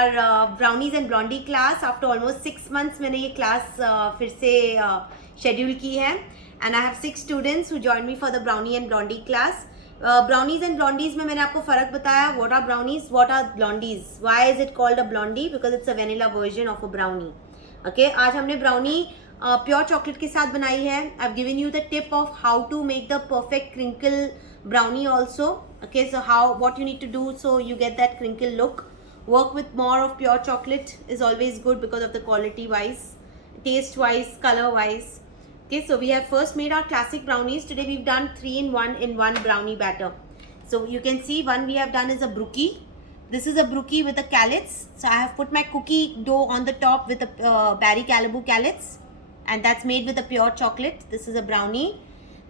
Brownies and blondie class after almost 6 months मैंने ये class फिर से शेड्यूल की है and I have 6 students who join me for the brownie and blondie class. Brownies and blondies में मैंने आपको फर्क बताया. What are brownies, what are blondies, why is it called a blondie? Because it's a vanilla version of a brownie. Okay, आज हमने brownie pure chocolate के साथ बनाई है. I have given you the tip of how to make the perfect crinkle brownie also. Okay, so how what you need to do so you get that crinkle look. Work with more of pure chocolate is always good because of the quality wise, taste wise, color wise. Okay, so we have first made our classic brownies. Today we've done 3 in 1 brownie batter. So you can see one we have done is a brookie. This is a brookie with a calyx. So I have put my cookie dough on the top with a Barry Callebaut calyx, and that's made with a pure chocolate. This is a brownie.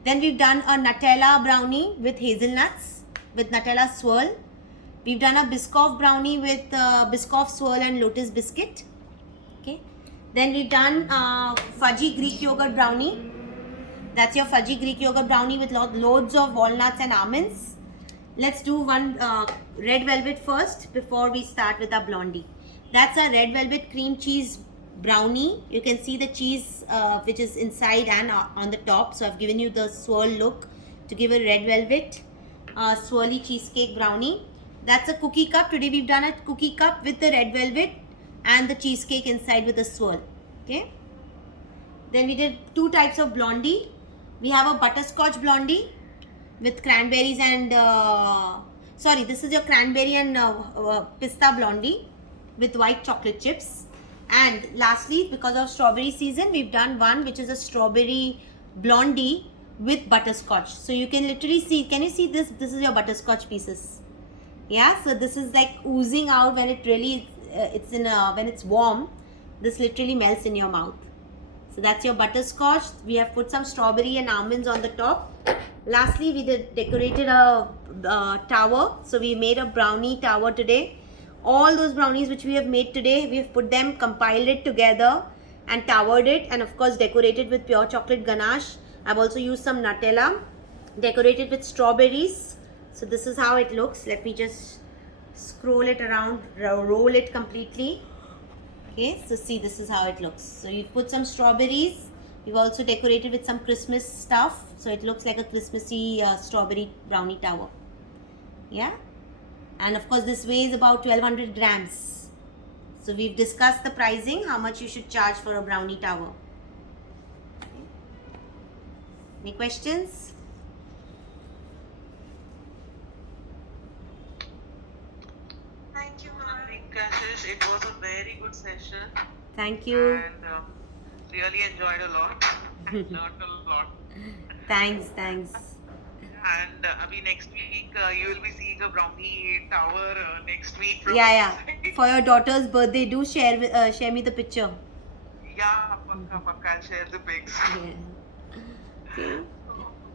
Then we've done a Nutella brownie with hazelnuts with Nutella swirl. We've done a Biscoff brownie with Biscoff swirl and lotus biscuit. Okay. Then we've done fudgy Greek yogurt brownie. That's your fudgy Greek yogurt brownie with loads of walnuts and almonds. Let's do one red velvet first before we start with our blondie. That's a red velvet cream cheese brownie. You can see the cheese which is inside and on the top. So I've given you the swirl look to give a red velvet swirly cheesecake brownie. That's a cookie cup. Today we've done a cookie cup with the red velvet and the cheesecake inside with a swirl. Okay. Then we did 2 types of blondie. We have a butterscotch blondie with cranberries and this is your cranberry and pista blondie with white chocolate chips. And lastly, because of strawberry season, we've done one which is a strawberry blondie with butterscotch. So you can literally see. Can you see this? This is your butterscotch pieces. Yeah, so this is like oozing out when it really when it's warm. This literally melts in your mouth. So that's your butterscotch. We have put some strawberry and almonds on the top. Lastly, we decorated a tower. So we made a brownie tower today. All those brownies which we have made today, we have put them, compiled it together and towered it, and of course decorated with pure chocolate ganache. I've also used some Nutella, decorated with strawberries. So this is how it looks. Let me just scroll it around, roll it completely. Okay, so see, this is how it looks. So you put some strawberries. We've also decorated with some Christmas stuff. So it looks like a Christmassy strawberry brownie tower. Yeah. And of course this weighs about 1200 grams. So we've discussed the pricing, how much you should charge for a brownie tower. Okay. Any questions? It was a very good session. Thank you. And really enjoyed a lot. Learned a lot. Thanks. And next week you will be seeing a brownie tower next week. From Yeah. For your daughter's birthday, do share me the picture. Yeah, Pakka, I'll share the pics. Yeah. Okay.